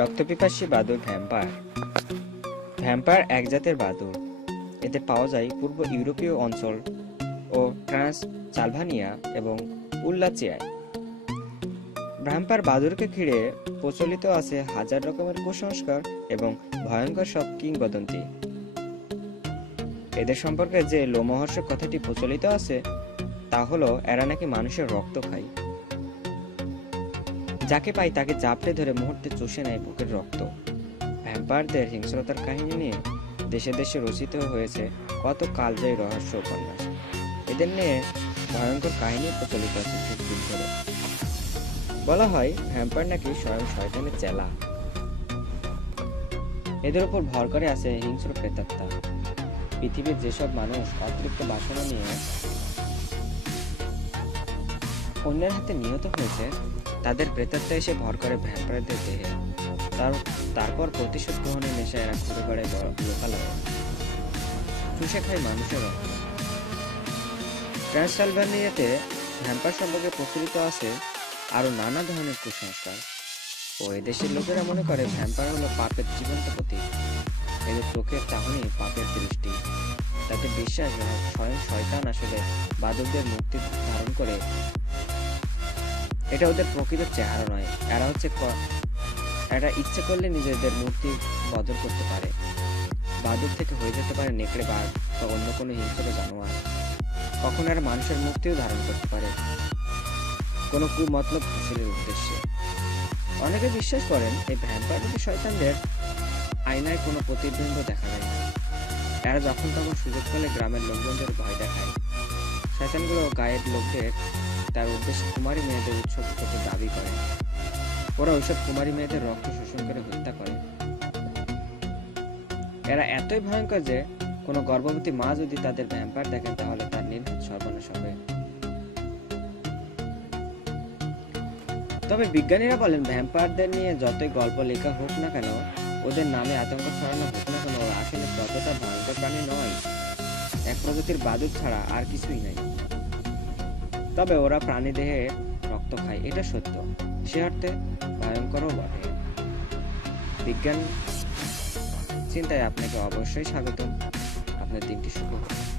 রক্তপিপাসী বাদুড় vampire. Vampire এক জাতের বাদুড়। এদের পাওয়া যায় পূর্ব ইউরোপীয় অঞ্চল ও ট্রান্সসালভানিয়া এবং উল্লাচিয়ায়। ভ্যাম্পায়ার বাদুড়কে ঘিরে প্রচলিত আছে হাজার রকমের কুসংস্কার এবং ভয়ঙ্কর সব কিংবদন্তি। এদের সম্পর্কে যে লোমহর্ষক কথাটি প্রচলিত আছে তা হলো এরা নাকি মানুষের রক্ত খায়। যাকে পায় তাকে জাপটে ধরে মুহূর্তে চষে নেয় বুকের রক্ত। ভ্যাম্পায়ারদের হিংস্রতার কাহিনী নিয়ে দেশে দেশে রচিত হয়েছে কত কালজয়ী রহস্য উপন্যাস। এদের নিয়ে ভয়ঙ্কর কাহিনী প্রচলিত আছে যুগ যুগ ধরে। বলা হয় ভ্যাম্পায়ার নাকি স্বয়ং শয়তানের চেলা। এদের উপর ভর করে আছে হিংস্র প্রেতাত্মা। পৃথিবীর যেসব মানুষ অতিরিক্ত বাসনা নিয়ে অন্যের হাতে নিহত হয়েছে তাদের প্রেতাত্মা এসে ভর করে ভ্যাম্পায়ারদের দেহে। তারপর প্রতিশোধ গ্রহণের নেশায় এরা ঘুরে বেড়ায় লোকালয়ে, চুষে খায় মানুষের রক্ত। ট্রান্সসালভানিয়াতে ভ্যাম্পায়ার সম্পর্কে প্রচলিত আছে আরো নানা ধরনের কুসংস্কার। ও এদেশের লোকেরা মনে করে ভ্যাম্পায়ার হলো পাপের জীবন্ত প্রতীক। এদের চোখের চাহনি পাপের দৃষ্টি। তাদের বিশ্বাস স্বয়ং শয়তান আসলে বাদকদের মুক্তি ধারণ করে। এটা ওদের প্রকৃত চেহারা নয়। এরা ইচ্ছে করলে নিজেদের মূর্তি বদল করতে পারে। বাদক থেকে হয়ে যেতে পারে নেকড়ে, বাঘ বা অন্য কোনো হিংস্র জানোয়ার। কখনো এরা মানুষের মূর্তিও ধারণ করতে পারে কোনো কুমতলব হাসিলের উদ্দেশ্যে। অনেকে বিশ্বাস করেন এই ভ্যাম্পায়ার শয়তানদের আয়নায় কোনো প্রতিবিম্ব দেখা যায় না। এরা যখন তখন সুযোগ পেলে গ্রামের লোকজনদের ভয় দেখায়। শয়তানগুলো গায়ের লোকদের তার উদ্দেশ্যে কুমারী মেয়েদের উৎসব করতে দাবি করে। ওরা ওইসব কুমারী মেয়েদের রক্ত শোষণ করে হত্যা করে। এরা এতই ভয়ঙ্কর যে কোনো গর্ভবতী মা যদি তাদের ভ্যাম্পায়ার দেখেন তাহলে তার নির্ঘাত সর্বনাশ হবে। তবে বিজ্ঞানীরা বলেন ভ্যাম্পায়ারদের নিয়ে যতই গল্প লেখা হোক না কেন, ওদের নামে আতঙ্ক ছড়ানো হোক না কেন, ওরা আসলে ততটা ভয়ঙ্কর প্রাণী নয়। এক প্রজাতির বাদুড় ছাড়া আর কিছুই নাই। তবে ওরা প্রাণী দেহে রক্ত খায়, এটা সত্য। সে অর্থে ভয়ঙ্করও বটে। বিজ্ঞান চিন্তায় আপনাকে অবশ্যই স্বাগতম। আপনার দিনটি শুভ হোক।